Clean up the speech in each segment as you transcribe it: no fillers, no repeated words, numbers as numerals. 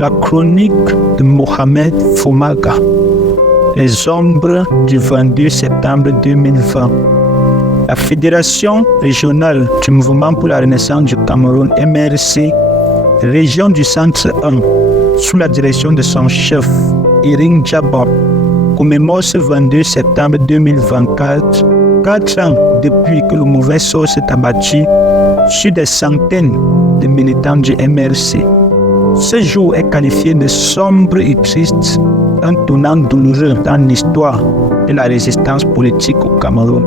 La chronique de Mohamed Foumaga. Les ombres du 22 septembre 2020. La Fédération régionale du Mouvement pour la Renaissance du Cameroun, MRC, région du Centre 1, sous la direction de son chef, Iring Djabor, commémore ce 22 septembre 2024, 4 ans depuis que le mauvais sort s'est abattu sur des centaines de militants du MRC. Ce jour est qualifié de sombre et triste, un tournant douloureux dans l'histoire de la résistance politique au Cameroun.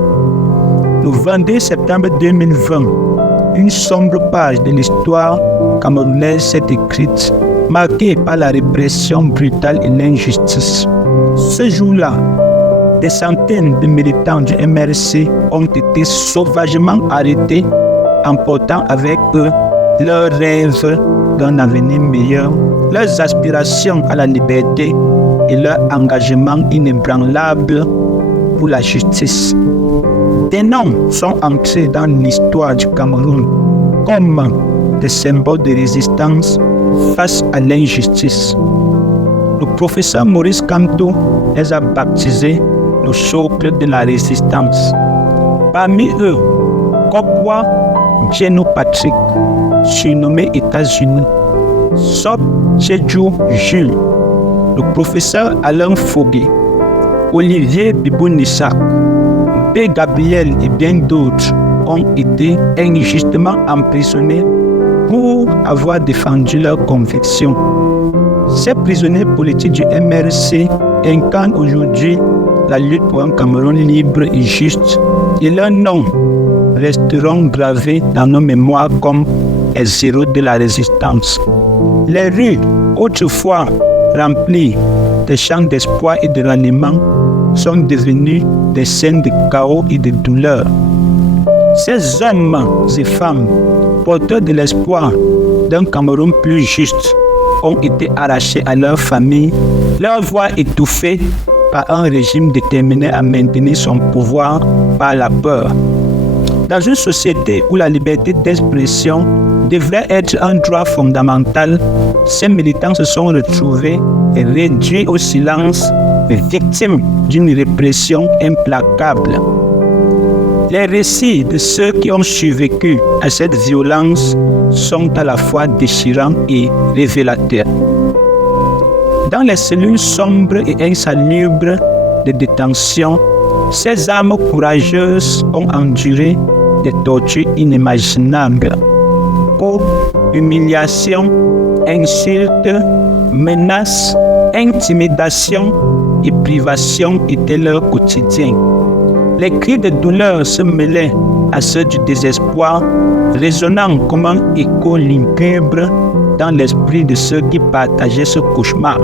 Le 22 septembre 2020, une sombre page de l'histoire camerounaise s'est écrite, marquée par la répression brutale et l'injustice. Ce jour-là, des centaines de militants du MRC ont été sauvagement arrêtés, emportant avec eux leurs rêves d'un avenir meilleur, leurs aspirations à la liberté et leur engagement inébranlable pour la justice. Des noms sont entrés dans l'histoire du Cameroun comme des symboles de résistance face à l'injustice. Le professeur Maurice Kamto les a baptisés le socle de la résistance. Parmi eux, Kokwa Djeno Patrick, surnommé États-Unis, Sob Tchedjou Jules, le professeur Alain Fogué, Olivier Bibou-Nissak, B. Gabriel et bien d'autres ont été injustement emprisonnés pour avoir défendu leurs convictions. Ces prisonniers politiques du MRC incarnent aujourd'hui la lutte pour un Cameroun libre et juste, et leurs noms resteront gravés dans nos mémoires comme les héros de la résistance. Les rues, autrefois remplies de chants d'espoir et de ralliement, sont devenues des scènes de chaos et de douleur. Ces hommes et femmes, porteurs de l'espoir d'un Cameroun plus juste, ont été arrachés à leur famille, leur voix étouffée par un régime déterminé à maintenir son pouvoir par la peur. Dans une société où la liberté d'expression devrait être un droit fondamental, ces militants se sont retrouvés réduits au silence, victimes d'une répression implacable. Les récits de ceux qui ont survécu à cette violence sont à la fois déchirants et révélateurs. Dans les cellules sombres et insalubres de détention, ces âmes courageuses ont enduré des tortures inimaginables. Coups, humiliations, insultes, menaces, intimidations et privations étaient leur quotidien. Les cris de douleur se mêlaient à ceux du désespoir, résonnant comme un écho lugubre dans l'esprit de ceux qui partageaient ce cauchemar.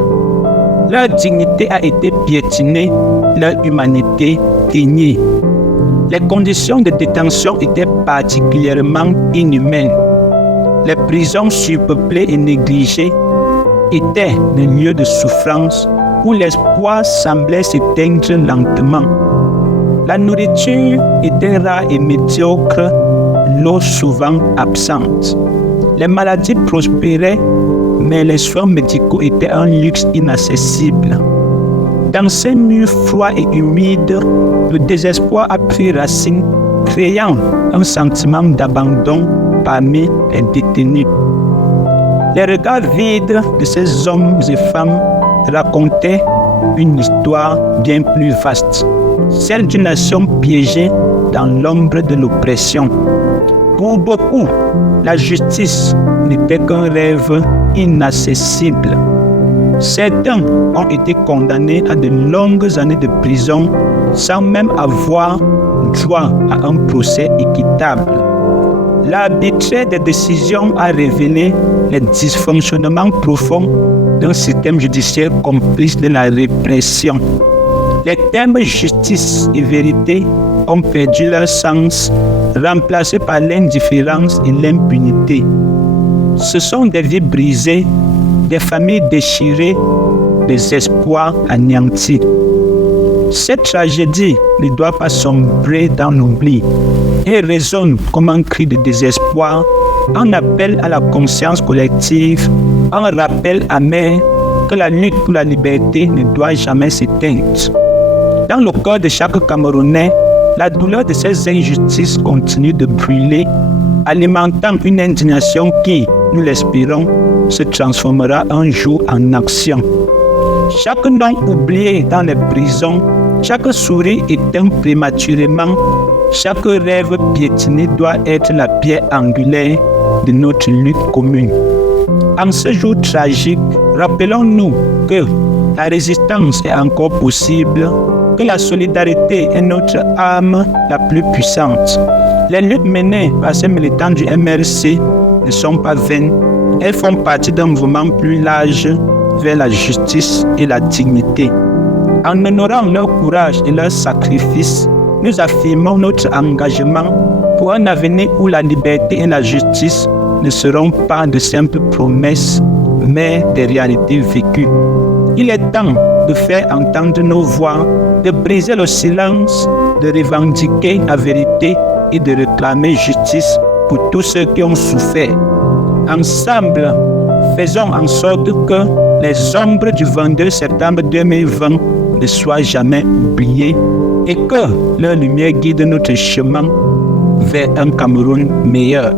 Leur dignité a été piétinée, leur humanité déniée. Les conditions de détention étaient particulièrement inhumaines. Les prisons surpeuplées et négligées étaient des lieux de souffrance où l'espoir semblait s'éteindre lentement. La nourriture était rare et médiocre, l'eau souvent absente. Les maladies prospéraient, mais les soins médicaux étaient un luxe inaccessible. Dans ces murs froids et humides, le désespoir a pris racine, créant un sentiment d'abandon parmi les détenus. Les regards vides de ces hommes et femmes racontaient une histoire bien plus vaste, celle d'une nation piégée dans l'ombre de l'oppression. Pour beaucoup, la justice n'était qu'un rêve inaccessible. Certains ont été condamnés à de longues années de prison sans même avoir droit à un procès équitable. L'arbitraire des décisions a révélé les dysfonctionnements profonds d'un système judiciaire complice de la répression. Les termes justice et vérité ont perdu leur sens, remplacés par l'indifférence et l'impunité. Ce sont des vies brisées, des familles déchirées, des espoirs anéantis. Cette tragédie ne doit pas sombrer dans l'oubli et résonne comme un cri de désespoir, un appel à la conscience collective, un rappel amer que la lutte pour la liberté ne doit jamais s'éteindre. Dans le cœur de chaque Camerounais, la douleur de ces injustices continue de brûler, alimentant une indignation qui, nous l'espérons, se transformera un jour en action. Chaque nom oublié dans les prisons, chaque sourire éteint prématurément, chaque rêve piétiné doit être la pierre angulaire de notre lutte commune. En ce jour tragique, rappelons-nous que la résistance est encore possible, que la solidarité est notre arme la plus puissante. Les luttes menées par ces militants du MRC ne sont pas vaines. Elles font partie d'un mouvement plus large vers la justice et la dignité. En honorant leur courage et leur sacrifice, nous affirmons notre engagement pour un avenir où la liberté et la justice ne seront pas de simples promesses, mais des réalités vécues. Il est temps de faire entendre nos voix, de briser le silence, de revendiquer la vérité et de réclamer justice pour tous ceux qui ont souffert. Ensemble, faisons en sorte que les ombres du 22 septembre 2020 ne soient jamais oubliées et que leur lumière guide notre chemin vers un Cameroun meilleur.